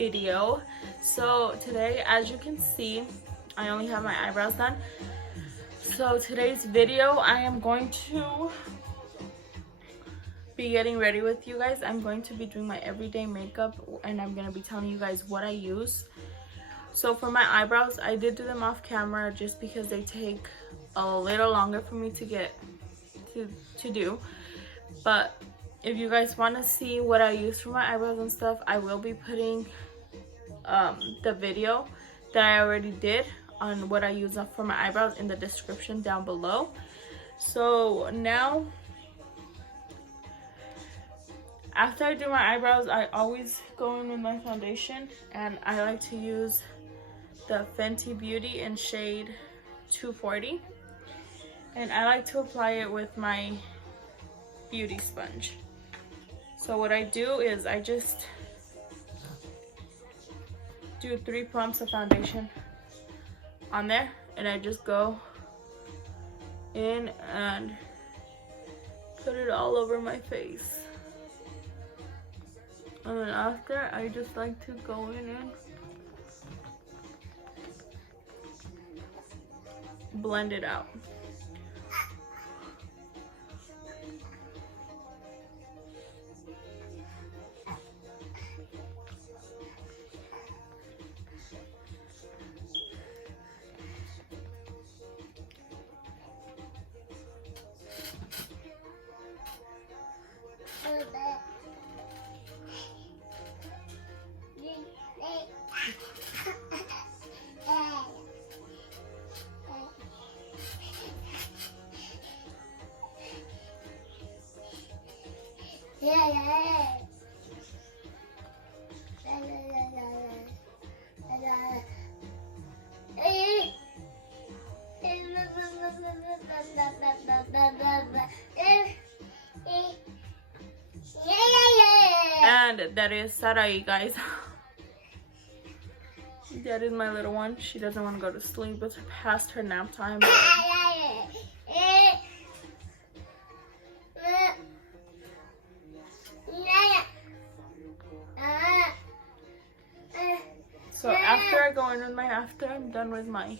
video. So today, as you can see, I only have my eyebrows done. So today's video, I am going to be getting ready with you guys. I'm going to be doing my everyday makeup and I'm going to be telling you guys what I use. So for my eyebrows, I did do them off camera just because they take a little longer for me to get to do. But if you guys want to see what I use for my eyebrows and stuff, I will be putting the video that I already did on what I use for my eyebrows in the description down below. So now, after I do my eyebrows, I always go in with my foundation, and I like to use the Fenty Beauty in shade 240, and I like to apply it with my beauty sponge. So what I do is I just do 3 pumps of foundation on there, and I just go in and put it all over my face. And then after, I just like to go in and blend it out. And that is Sarai, guys. That is my little one. She doesn't want to go to sleep. It's past her nap time. So after I go in with after I'm done with my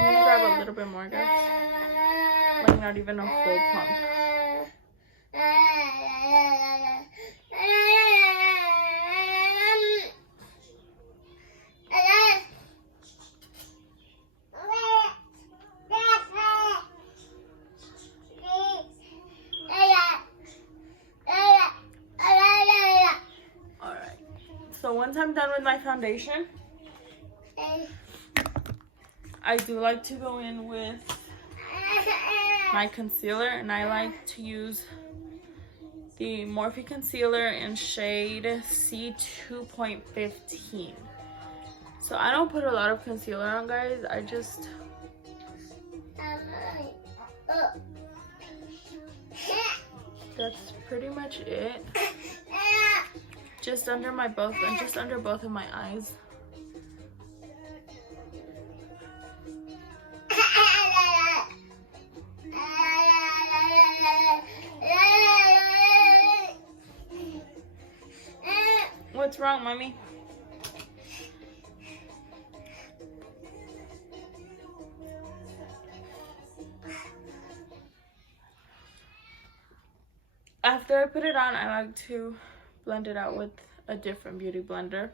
I'm gonna grab a little bit more, guys. Like not even a full pump. Alright. So once I'm done with my foundation, I do like to go in with my concealer, and I like to use the Morphe concealer in shade C2.15. So I don't put a lot of concealer on, guys. I just that's pretty much it. Just under both of my eyes. What's wrong, mommy? After I put it on, I like to blend it out with a different beauty blender.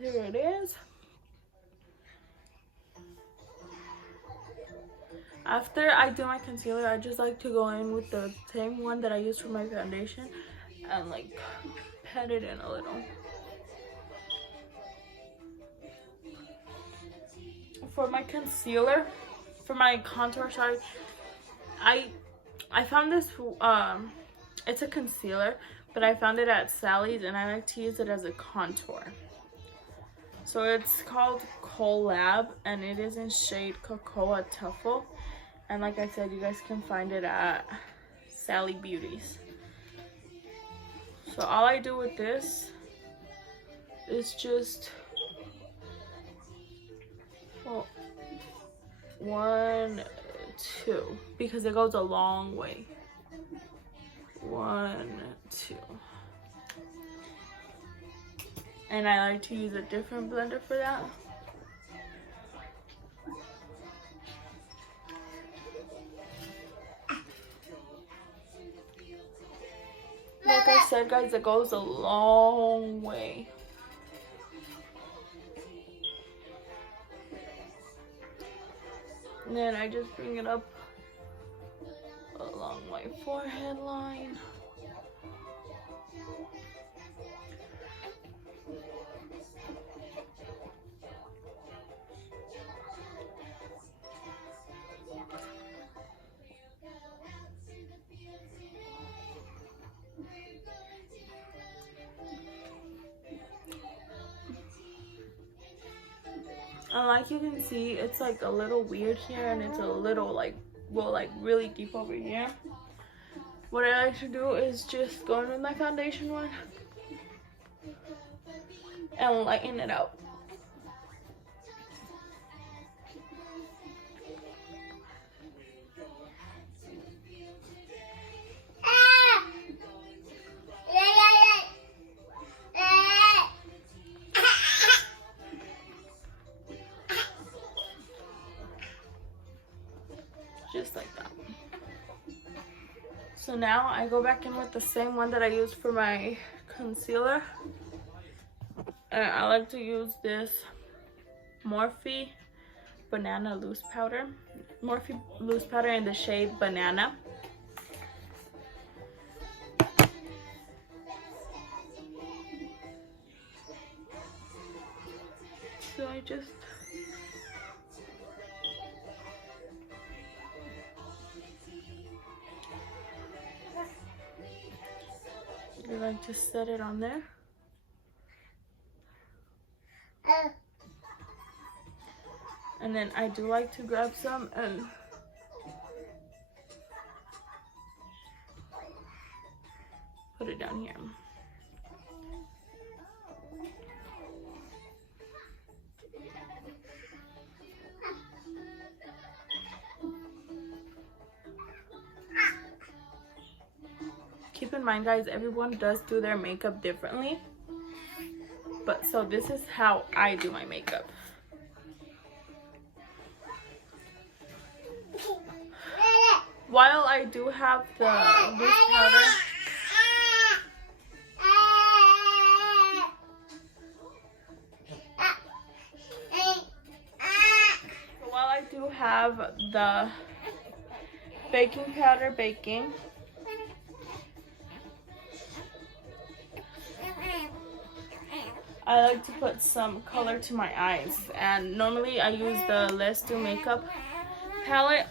There it is. After I do my concealer, I just like to go in with the same one that I use for my foundation and like pat it in a little. For my concealer, for my contour, sorry, I found this, it's a concealer, but I found it at Sally's and I like to use it as a contour. So it's called Collab and it is in shade Cocoa Tuffle. And like I said, you guys can find it at Sally Beauties. So all I do with this is just, well, 1, 2, because it goes a long way. 1, 2. And I like to use a different blender for that. Like I said, guys, it goes a long way. And then I just bring it up along my forehead line. And like you can see, it's like a little weird here and it's a little like, well, like really deep over here. What I like to do is just go in with my foundation one and lighten it out. Just like that. So now I go back in with the same one that I used for my concealer. And I like to use this Morphe Banana Loose Powder. Morphe Loose Powder in the shade Banana. So I just like to set it on there. And then I do like to grab some and put it down here. Keep in mind, guys, everyone does do their makeup differently. But so this is how I do my makeup. While I do have the loose powder, while I do have the baking powder baking, I like to put some color to my eyes, and normally I use the Let's Do Makeup palette,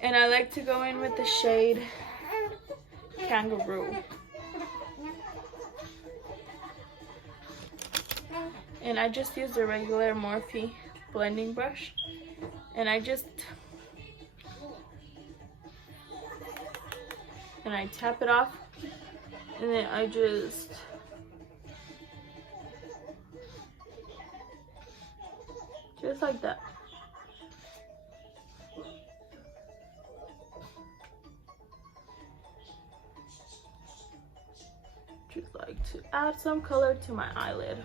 and I like to go in with the shade Kangaroo, and I just use the regular Morphe blending brush, and I tap it off. And then I just like that. Just like to add some color to my eyelid.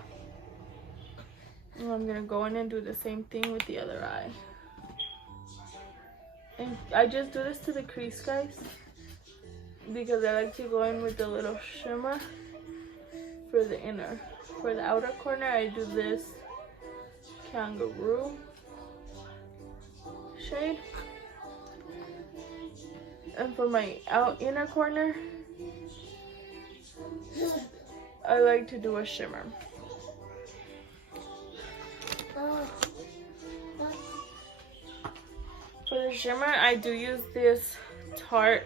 And I'm gonna go in and do the same thing with the other eye. And I just do this to the crease, guys, because I like to go in with a little shimmer for the inner. For the outer corner, I do this Kangaroo. shade. And for my inner corner, I like to do a shimmer. For the shimmer, I do use this Tarte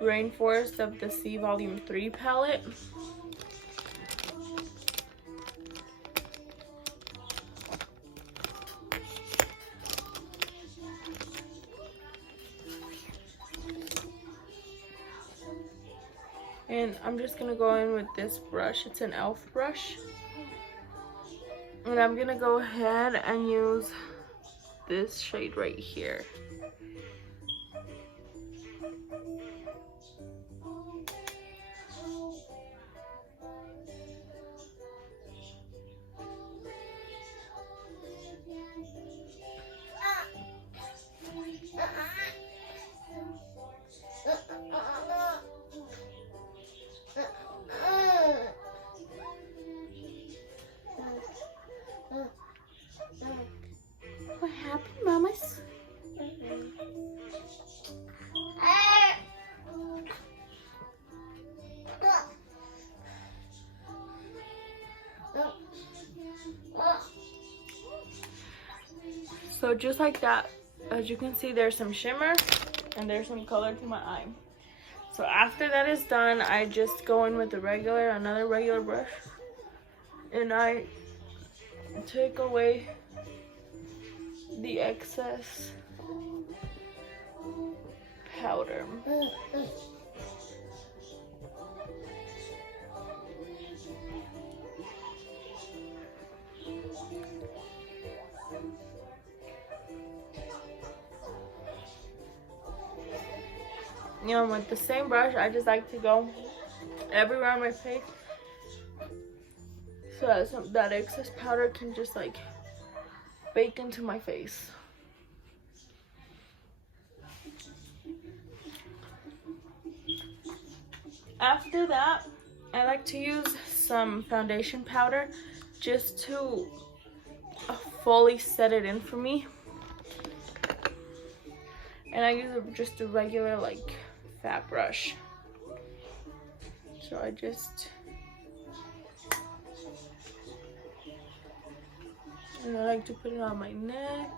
Rainforest of the Sea Volume 3 palette. And I'm just gonna go in with this brush. It's an e.l.f. brush. And I'm gonna go ahead and use this shade right here. What happened, mamas? So just like that, as you can see, there's some shimmer and there's some color to my eye. So after that is done, I just go in with another regular brush, and I take away the excess powder. You know, with the same brush, I just like to go everywhere on my face so that that excess powder can just like bake into my face. After that, I like to use some foundation powder just to fully set it in for me. And I use just a regular like fat brush. So I just, and I like to put it on my neck.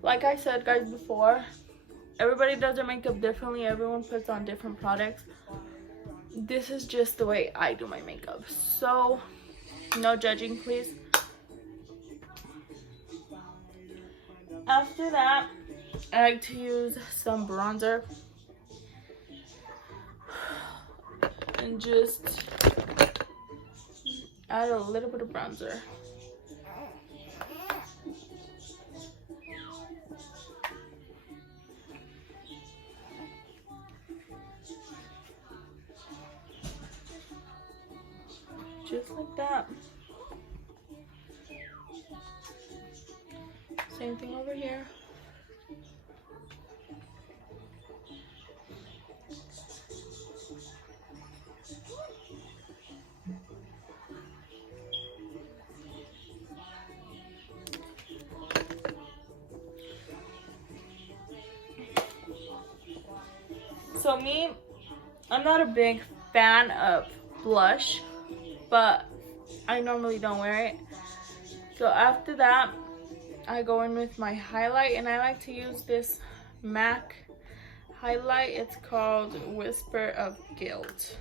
Like I said, guys, before, everybody does their makeup differently. Everyone puts on different products. This is just the way I do my makeup. So, no judging, please. After that, I like to use some bronzer. And just add a little bit of bronzer. Just like that. Same thing over here. So me, I'm not a big fan of blush, but I normally don't wear it. So after that, I go in with my highlight, and I like to use this MAC highlight. It's called Whisper of Guilt.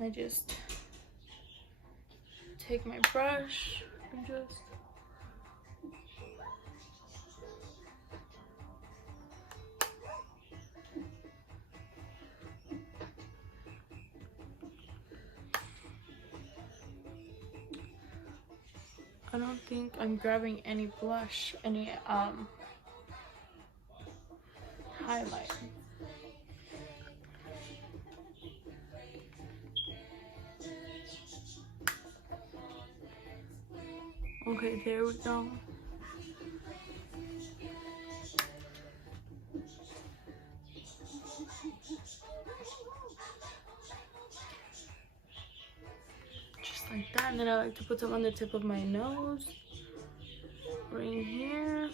I just take my brush and just I don't think I'm grabbing any blush, any highlight. Okay, there we go. like that. And then I like to put some on the tip of my nose, right here.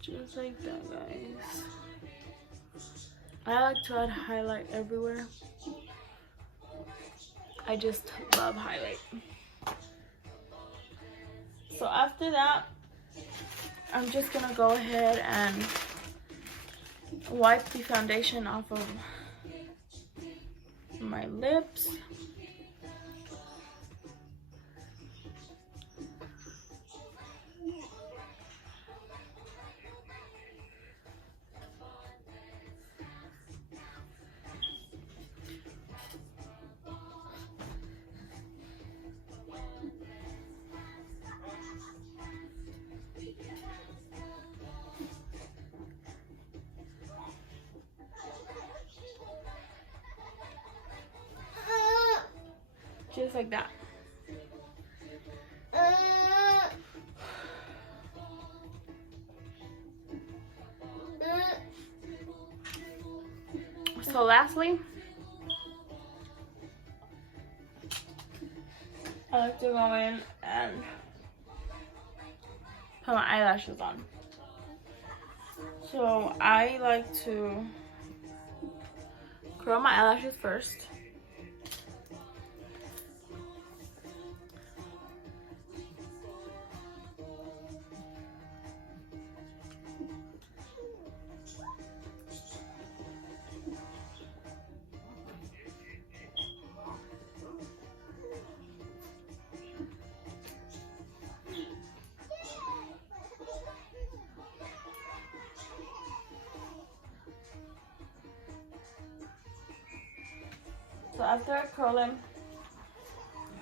Just like that, guys. I like to add highlight everywhere. I just love highlight. So after that, I'm just gonna go ahead and wipe the foundation off of my lips. Just like that. So lastly, I like to go in and put my eyelashes on. So I like to curl my eyelashes first. So after I curl them,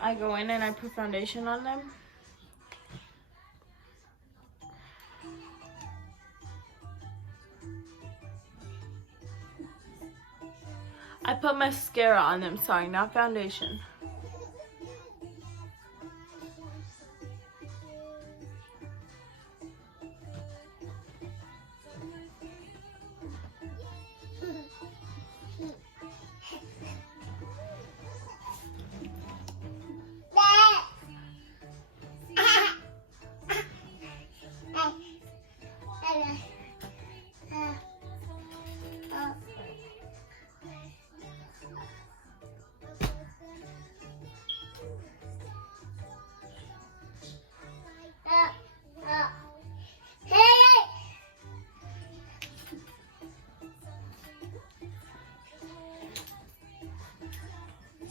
I go in and I put foundation on them. I put mascara on them, sorry, not foundation.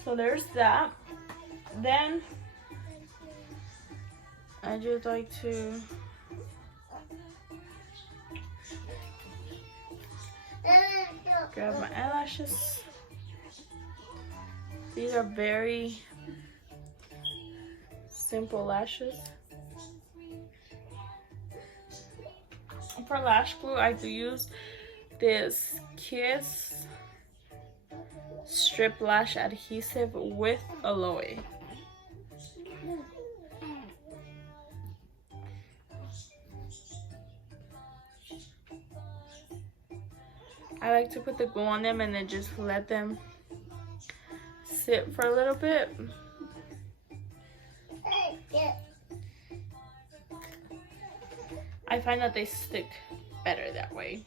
So there's that. Then I just like to grab my eyelashes. These are very simple lashes. For lash glue, I do use this Kiss strip lash adhesive with aloe. I like to put the glue on them and then just let them sit for a little bit. I find that they stick better that way.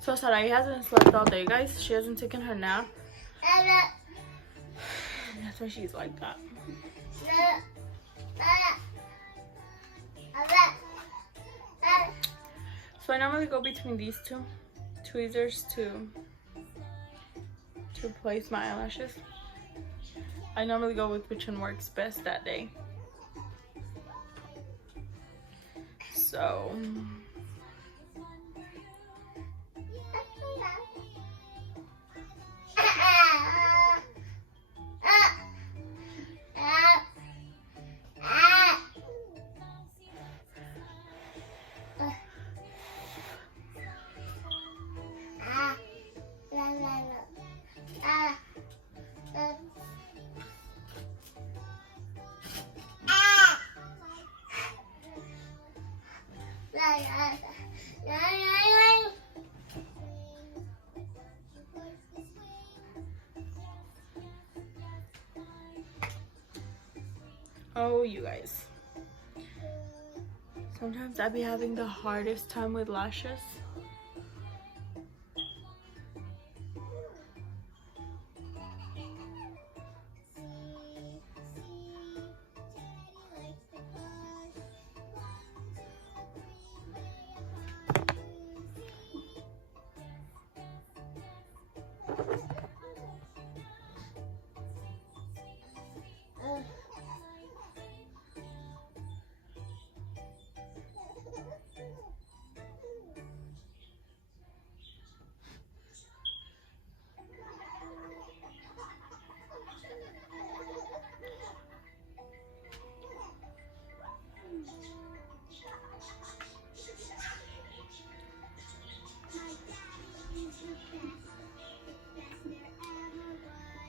So Sarai hasn't slept all day, guys. She hasn't taken her nap. That's why she's like that. So I normally go between these two tweezers to place my eyelashes. I normally go with which one works best that day. So Oh, you guys. Sometimes I be having the hardest time with lashes.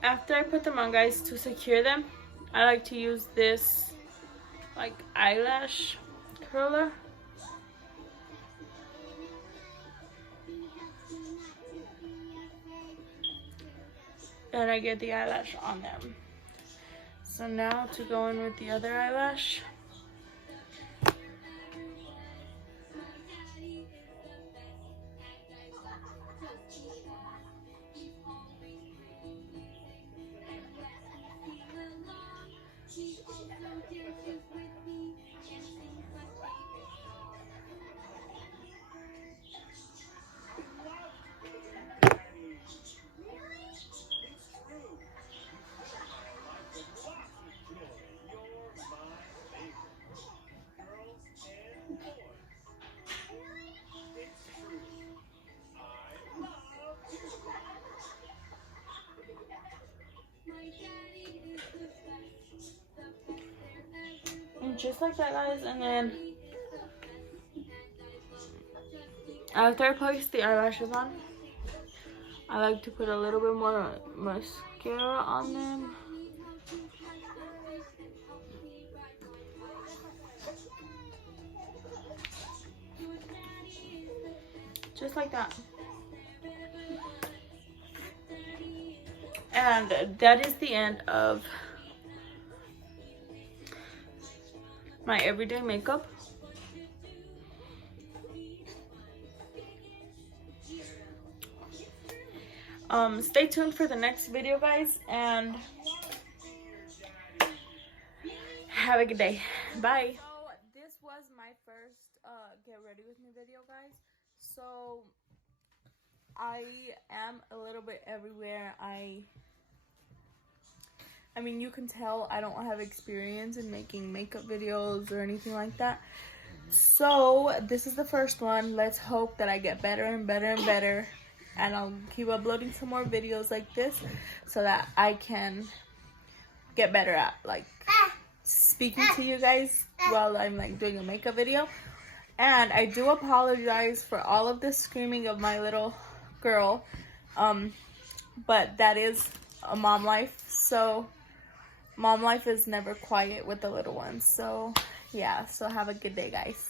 After I put them on, guys, to secure them, I like to use this like eyelash curler. And I get the eyelash on them. So now to go in with the other eyelash. And just like that, guys, and then after I place the eyelashes on, I like to put a little bit more mascara on them. Just like that. And that is the end of my everyday makeup. Stay tuned for the next video, guys, and have a good day. Bye. So this was my first get ready with me video, guys. So I am a little bit everywhere. I mean, you can tell I don't have experience in making makeup videos or anything like that. So this is the first one. Let's hope that I get better and better and better. And I'll keep uploading some more videos like this so that I can get better at like speaking to you guys while I'm like doing a makeup video. And I do apologize for all of the screaming of my little girl. But that is a mom life. So mom life is never quiet with the little ones. So yeah, so have a good day, guys.